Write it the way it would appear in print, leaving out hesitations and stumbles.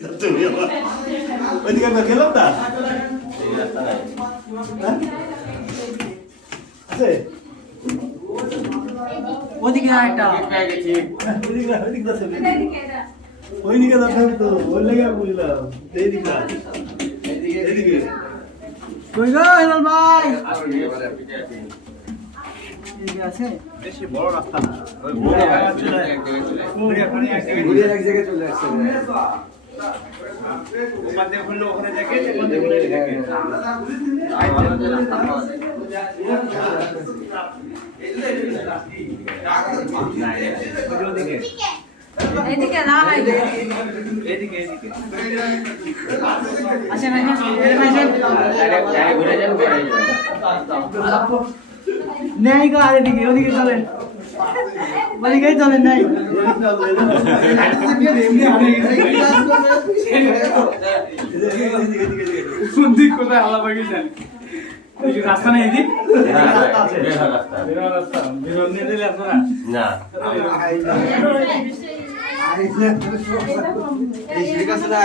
ওইদিকে গেলাম না আছে ওদিকে একটা ওইদিকে যাচ্ছেন তো ওই লেগে বুঝলাম এইদিকে এইদিকে কই গো হেলাল ভাই এদিকে আছে বেশি বড় রাস্তা না ওই ঘুরে এক জায়গায় চলে আসছে ওখানে খুললো ওখানে দেখে ওখানে দেখে এদিকে না ভাই এদিকে এদিকে আসেন আসেন ঘুরে যান নেই গো আর এদিকে ওদিকে চলেন ওদিকেই চলেন নাই দিক কোথায় আলাদা বাকি জানি রাস্তা নেই এদিক রাস্তা বিরোধ নিয়ে দিলে আপনারা না